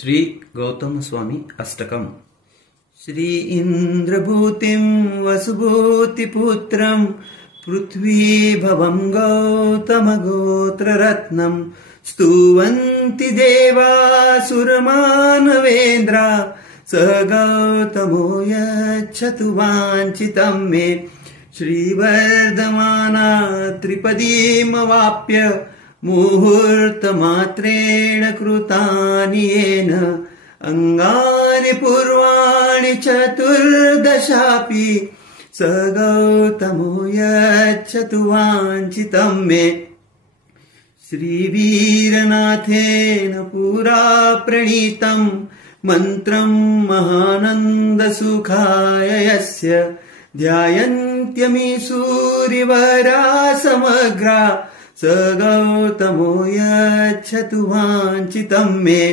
श्री गौतम स्वामी अष्टकम्। श्री इंद्रभूतिं वसुभूतिपुत्रं पृथ्वीभवं गौतमगोत्ररत्नं स्तुवन्ति देवासुरमानवेन्द्रा स गौतमो यच्छतु वाञ्छितं मे। श्रीवर्धमाना त्रिपदीमवाप्य मुहूर्तमात्रेण कृतानि येन अङ्गानि पूर्वाणि चतुर्दशापि स गौतमो यच्छतु वाञ्छितं मे। श्रीवीरनाथेन पुरा प्रणीतं मन्त्रं महानन्दसुखाय यस्य ध्यायन्त्यमि सूरिवरा समग्रा स गौतमो यच्छतु वाञ्छितं मे।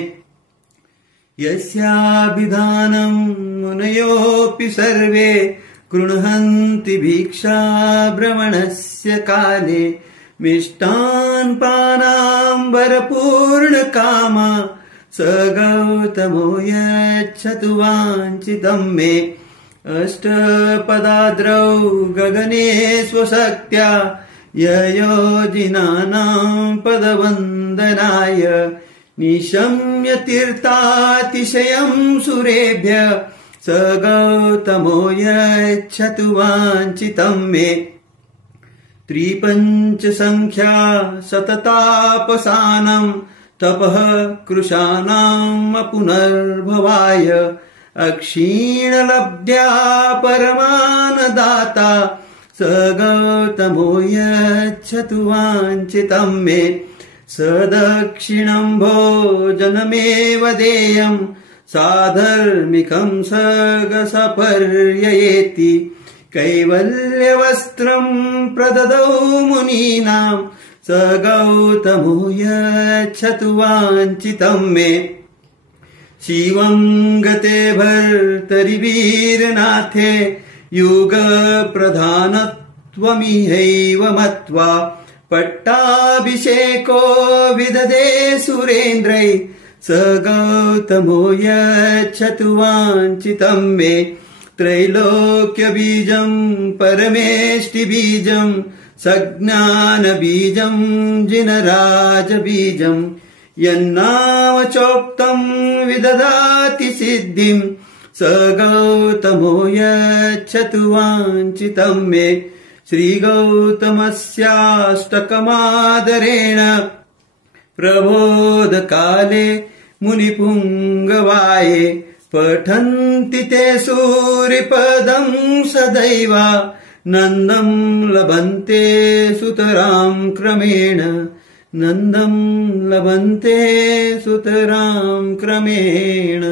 यस्याभिधानं मुनयोऽपि सर्वे गृह्णन्ति भिक्षाभ्रमणस्य काले मिष्टान्नपानाम्बरपूर्णकामा स गौतमो यच्छतु वाञ्छितं मे। अष्टपदाद्रौ गगने स्वशक्त्या ययोजिनानां पदवन्दनाय निशम्य तीर्थातिशयं सुरेभ्यः स गौतमो यच्छतु वाञ्छितं मे। त्रिपञ्चसङ्ख्या सततापसानं तपः कृशानां पुनर्भवाय अक्षीणलब्ध्या परमानदाता स गौतमो यच्छतु वाञ्छितं मे। सदक्षिणं भोजनमेव देयं साधर्मिकं सगसपर्ययेति कैवल्यवस्त्रं प्रददौ मुनीनां स गौतमो यच्छतु वाञ्छितं मे। शिवं गते भर्तरि वीरनाथे युगप्रधानत्वमिहैव मत्वा पट्टाभिषेको विददे सुरेन्द्रै स गौतमो यच्छतु वाञ्छितं मे। त्रैलोक्यबीजं परमेष्टिबीजं सज्ञानबीजं जिनराजबीजं यन्नामचोक्तं विददाति सिद्धिं स गौतमो यच्छतु वाञ्छितं मे। श्रीगौतमस्याष्टकमादरेण प्रबोधकाले मुनिपुङ्गवाये पठन्ति ते सूरिपदं सदैव नन्दं लभन्ते सुतरां क्रमेण नन्दं लभन्ते सुतरां क्रमेण।